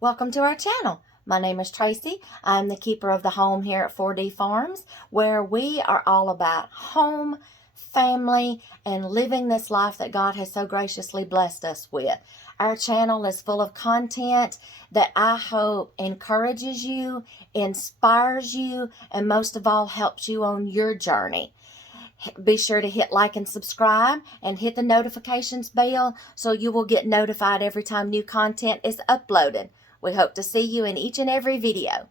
Welcome to our channel. My name is Tracy. I'm the keeper of the home here at 4D Farms, where we are all about home, family, and living this life that God has so graciously blessed us with. Our channel is full of content that I hope encourages you, inspires you, and most of all helps you on your journey. Be sure to hit like and subscribe and hit the notifications bell so you will get notified every time new content is uploaded. We hope to see you in each and every video.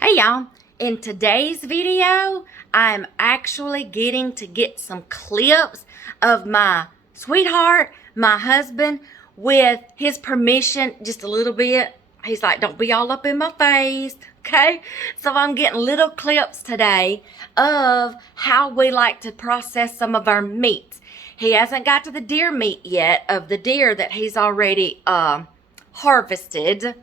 Hey y'all, in today's video, I'm actually getting to get some clips of my sweetheart, my husband, with his permission just a little bit. He's like, don't be all up in my face, okay? So I'm getting little clips today of how we like to process some of our meats. He hasn't got to the deer meat yet of the deer that he's already harvested.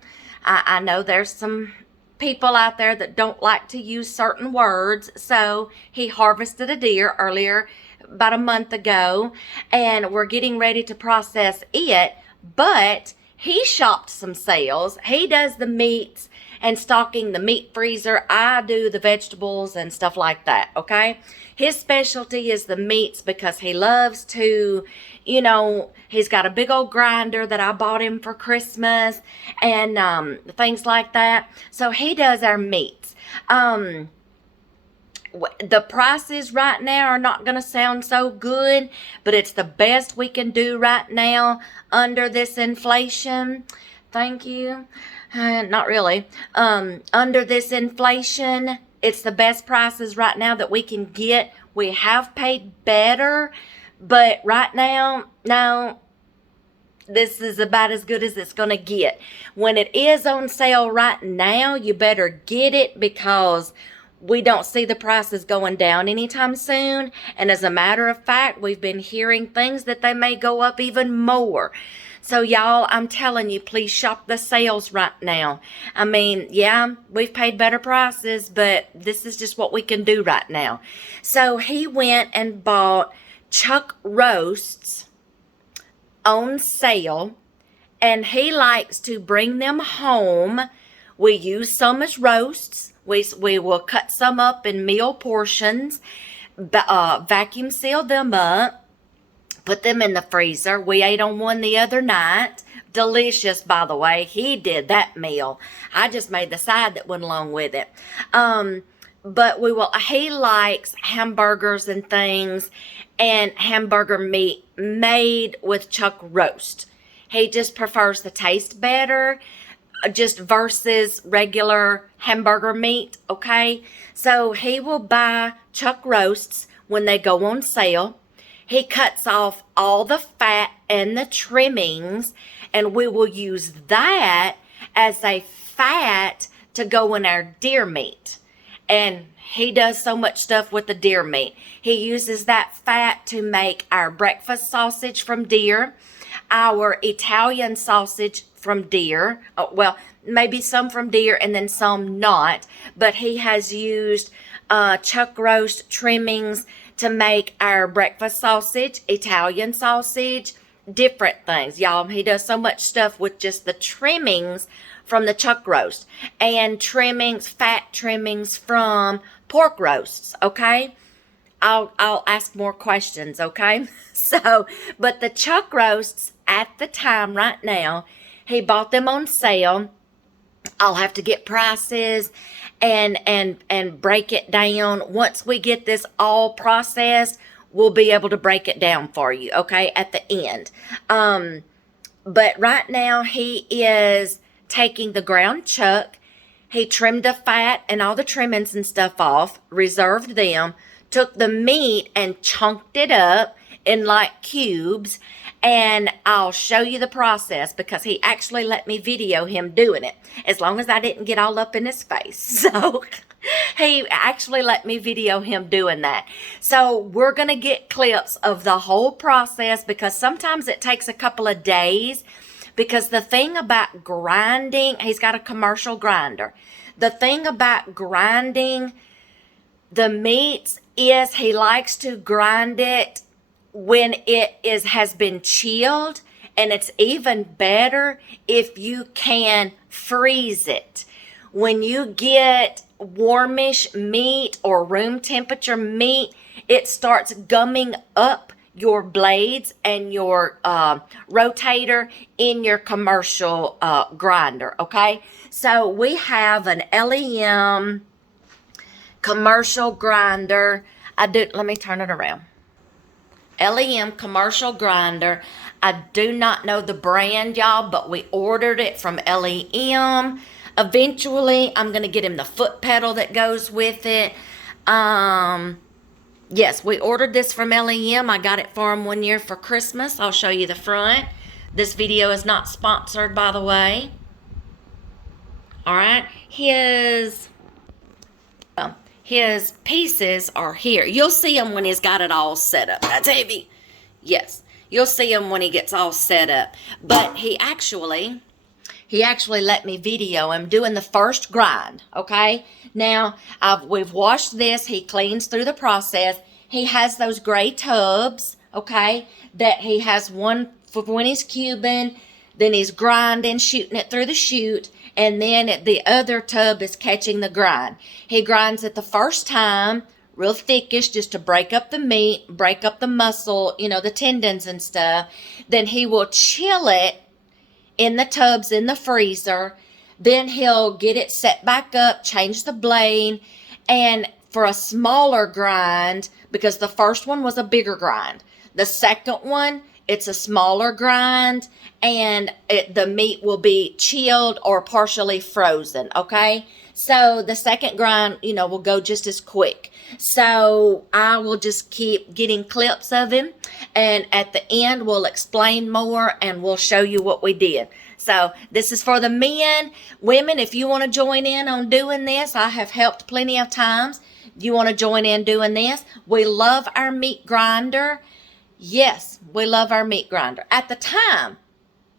I know there's some people out there that don't like to use certain words, so he harvested a deer earlier, about a month ago, and we're getting ready to process it, but he shopped some sales. He does the meats and stocking the meat freezer. I do the vegetables and stuff like that, okay? His specialty is the meats because he loves to, he's got a big old grinder that I bought him for Christmas and things like that. So he does our meats. The prices right now are not going to sound so good, but it's the best we can do right now under this inflation. Thank you. Not really. Under this inflation, it's the best prices right now that we can get. We have paid better, but right now, no, this is about as good as it's going to get. When it is on sale right now, you better get it because we don't see the prices going down anytime soon. And as a matter of fact, we've been hearing things that they may go up even more. So y'all, I'm telling you, please shop the sales right now. I mean, yeah, we've paid better prices, but this is just what we can do right now. So he went and bought chuck roasts on sale, and he likes to bring them home. We use some as roasts. We will cut some up in meal portions, vacuum seal them up, put them in the freezer. We ate on one the other night. Delicious, by the way. He did that meal. I just made the side that went along with it. But he likes hamburgers and things and hamburger meat made with chuck roast. He just prefers the taste better just versus regular hamburger meat, okay? So he will buy chuck roasts when they go on sale. He cuts off all the fat and the trimmings, and we will use that as a fat to go in our deer meat. And he does so much stuff with the deer meat. He uses that fat to make our breakfast sausage from deer, our Italian sausage from deer. Well, maybe some from deer and then some not. But he has used chuck roast trimmings to make our breakfast sausage, Italian sausage, different things. Y'all, he does so much stuff with just the trimmings from the chuck roast and trimmings, fat trimmings from pork roasts, okay? I'll ask more questions, okay? So, but the chuck roasts at the time right now, he bought them on sale. I'll have to get prices and break it down. Once we get this all processed, we'll be able to break it down for you, okay, at the end. But right now he is taking the ground chuck. He trimmed the fat and all the trimmings and stuff off, reserved them, took the meat and chunked it up in like cubes, and I'll show you the process because he actually let me video him doing it, as long as I didn't get all up in his face. So he actually let me video him doing that. So we're going to get clips of the whole process because sometimes it takes a couple of days, because the thing about grinding, he's got a commercial grinder. The thing about grinding the meats is he likes to grind it when it has been chilled And it's even better if you can freeze it. When you get warmish meat or room temperature meat, it starts gumming up your blades and your rotator in your commercial grinder, okay? So we have an LEM commercial grinder. Let me turn it around. LEM commercial grinder. I do not know the brand, y'all, but we ordered it from LEM. Eventually, I'm going to get him the foot pedal that goes with it. Yes, we ordered this from LEM. I got it for him 1 year for Christmas. I'll show you the front. This video is not sponsored, by the way. All right. His pieces are here. You'll see him when he's got it all set up. That's heavy. Yes. You'll see him when he gets all set up. But he actually let me video him doing the first grind, okay? Now, we've washed this. He cleans through the process. He has those gray tubs, okay, that he has one for when he's cubing, then he's grinding, shooting it through the chute, and then the other tub is catching the grind. He grinds it the first time, real thickish, just to break up the meat, break up the muscle, you know, the tendons and stuff. Then he will chill it in the tubs in the freezer. Then he'll get it set back up, change the blade, and for a smaller grind, because the first one was a bigger grind, the second one, it's a smaller grind, and the meat will be chilled or partially frozen, okay? So the second grind, you know, will go just as quick. So I will just keep getting clips of him, and at the end we'll explain more and we'll show you what we did. So this is for the men. Women, if you want to join in on doing this, I have helped plenty of times. You want to join in doing this? We love our meat grinder. Yes, we love our meat grinder. At the time,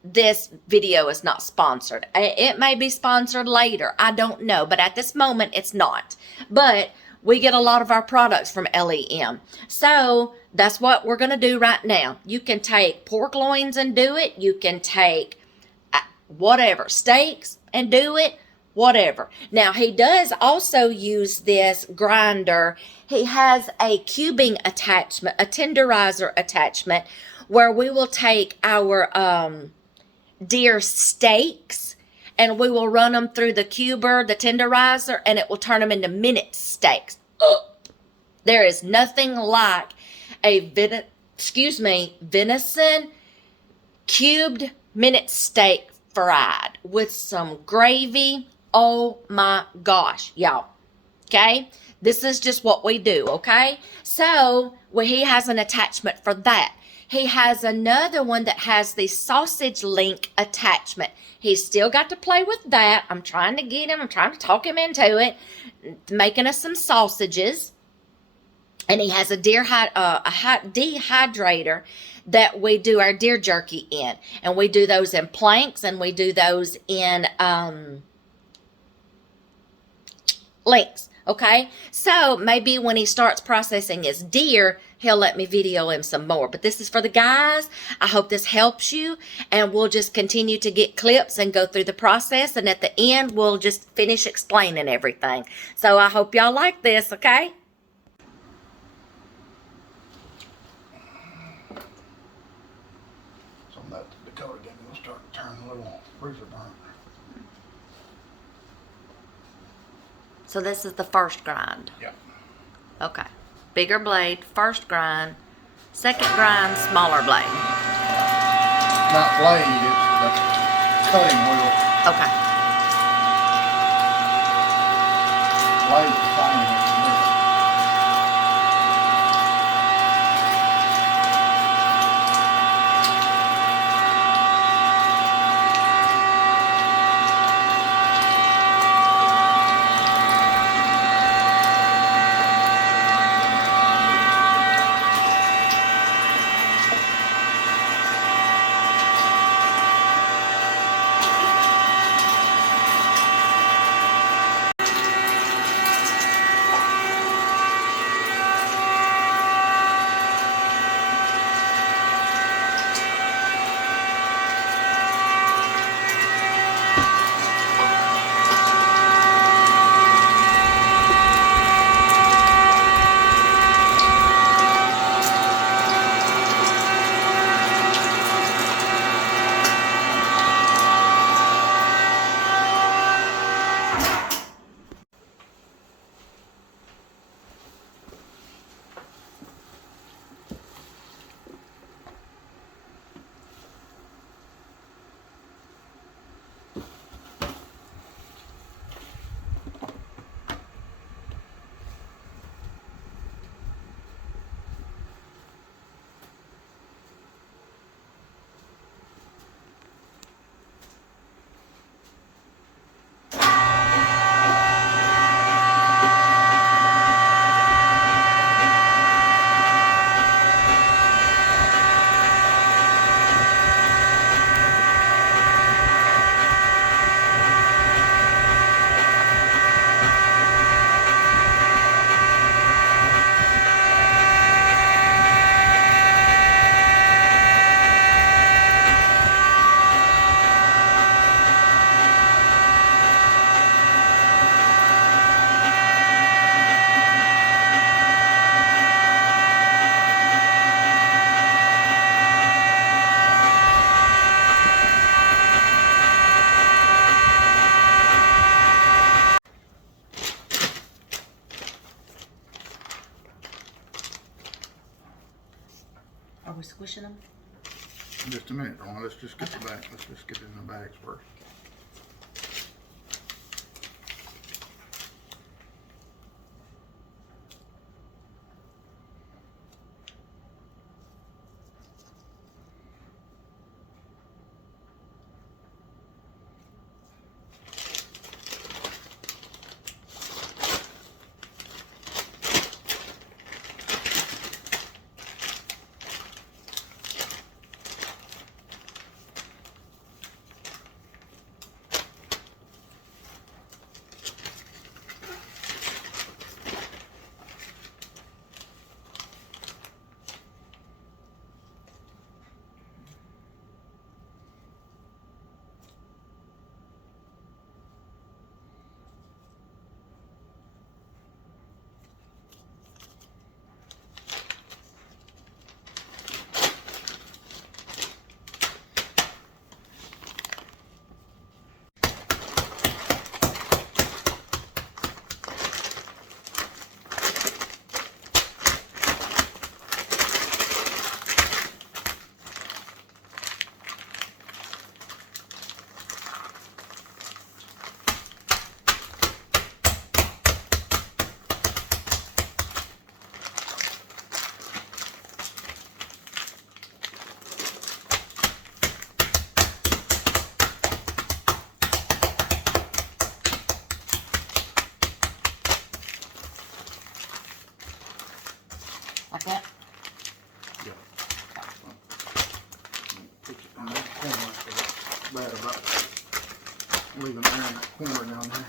this video is not sponsored. It may be sponsored later. I don't know. But at this moment, it's not. But we get a lot of our products from LEM. So that's what we're going to do right now. You can take pork loins and do it. You can take whatever, steaks and do it, whatever. Now, he does also use this grinder. He has a cubing attachment, a tenderizer attachment, where we will take our deer steaks and we will run them through the cuber, the tenderizer, and it will turn them into minute steaks. There is nothing like a venison cubed minute steak fried with some gravy. Oh my gosh, y'all. Okay? This is just what we do, okay? So, he has an attachment for that. He has another one that has the sausage link attachment. He's still got to play with that. I'm trying to talk him into it, making us some sausages. And he has a dehydrator that we do our deer jerky in. And we do those in planks, and we do those in links. Okay? So maybe when he starts processing his deer, he'll let me video him some more. But this is for the guys. I hope this helps you. And we'll just continue to get clips and go through the process. And at the end, we'll just finish explaining everything. So I hope y'all like this, okay? So that Dakota again, we'll start turning a little freezer burn. So this is the first grind. Yeah. Okay. Bigger blade, first grind. Second grind, smaller blade. Not blade, it's the cutting wheel. Okay. Blade the same. Are we squishing them? Just a minute, Ron. Let's just get the bag. Let's just get it in the bags first. Like that? Yeah. Put it in that corner. Bad about leaving it in that corner down there.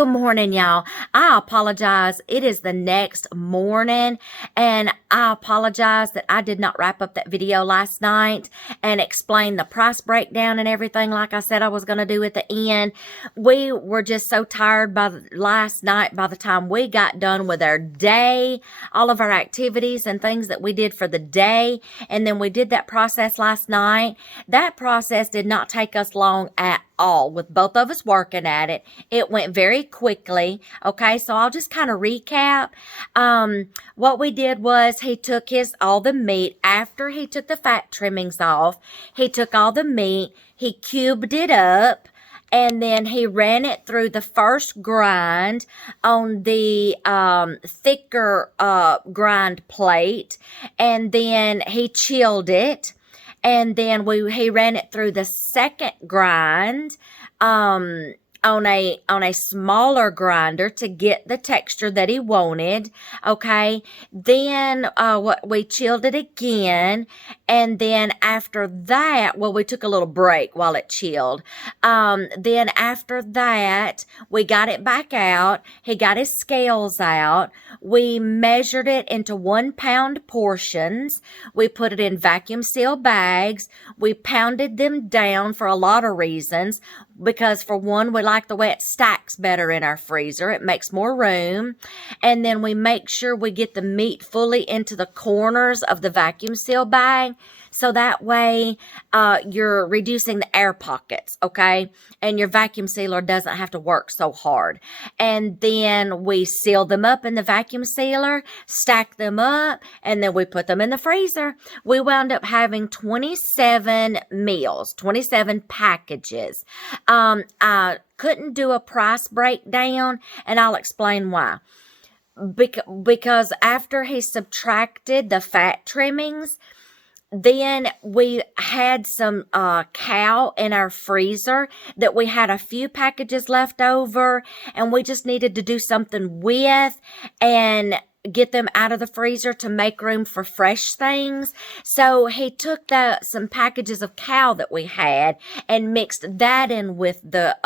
Good morning, y'all. I apologize. It is the next morning, and I apologize that I did not wrap up that video last night and explain the price breakdown and everything like I said I was going to do at the end. We were just so tired last night by the time we got done with our day, all of our activities and things that we did for the day, and then we did that process last night. That process did not take us long at all with both of us working at it. It went very quickly. Okay, so I'll just kind of recap. What we did was he took all the meat after he took the fat trimmings off. He took all the meat, he cubed it up, and then he ran it through the first grind on the thicker grind plate, and then he chilled it. And then he ran it through the second grind on a smaller grinder to get the texture that he wanted. Okay. Then we chilled it again. And then after that, we took a little break while it chilled. Then after that, we got it back out. He got his scales out. We measured it into 1 pound portions. We put it in vacuum seal bags. We pounded them down for a lot of reasons. Because for one, we like the way it stacks better in our freezer. It makes more room. And then we make sure we get the meat fully into the corners of the vacuum seal bag. So that way, you're reducing the air pockets, okay? And your vacuum sealer doesn't have to work so hard. And then we seal them up in the vacuum sealer, stack them up, and then we put them in the freezer. We wound up having 27 meals, 27 packages. I couldn't do a price breakdown, and I'll explain why. Because after he subtracted the fat trimmings, then we had some cow in our freezer that we had a few packages left over, and we just needed to do something with and get them out of the freezer to make room for fresh things. So he took some packages of cow that we had and mixed that in with the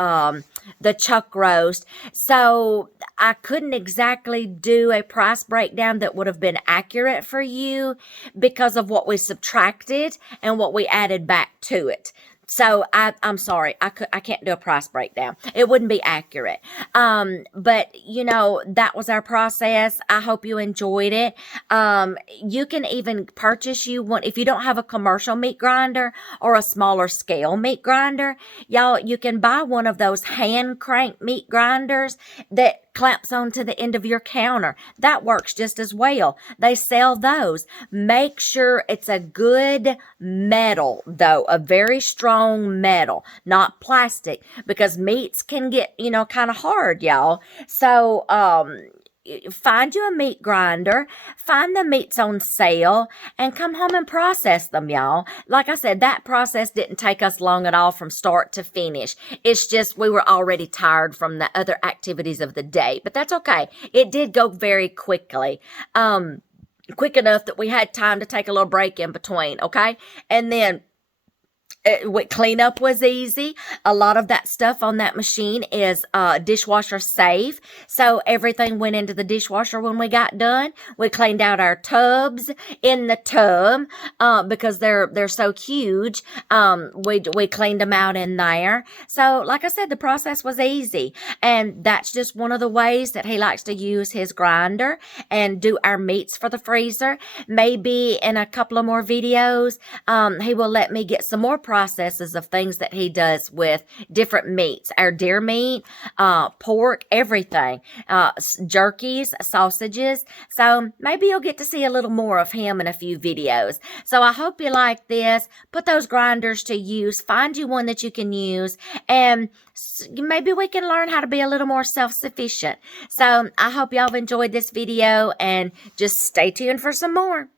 chuck roast. So I couldn't exactly do a price breakdown that would have been accurate for you because of what we subtracted and what we added back to it. So I'm sorry, I can't do a price breakdown. It wouldn't be accurate. But that was our process. I hope you enjoyed it. You can even purchase if you don't have a commercial meat grinder or a smaller scale meat grinder, y'all, you can buy one of those hand crank meat grinders that clamps onto the end of your counter. That works just as well. They sell those. Make sure it's a good metal, though, a very strong metal, not plastic, because meats can get, kind of hard, y'all. So, find you a meat grinder, find the meats on sale, and come home and process them, y'all. Like I said, that process didn't take us long at all from start to finish. It's just we were already tired from the other activities of the day, but that's okay. It did go very quickly. Quick enough that we had time to take a little break in between, okay? And then cleanup was easy. A lot of that stuff on that machine is dishwasher safe. So everything went into the dishwasher when we got done. We cleaned out our tubs in the tub because they're so huge. We cleaned them out in there. So like I said, the process was easy. And that's just one of the ways that he likes to use his grinder and do our meats for the freezer. Maybe in a couple of more videos, he will let me get some more processes of things that he does with different meats, our deer meat, pork, everything, jerkies, sausages. So maybe you'll get to see a little more of him in a few videos. So I hope you like this. Put those grinders to use. Find you one that you can use, and maybe we can learn how to be a little more self-sufficient. So I hope y'all have enjoyed this video, and just stay tuned for some more.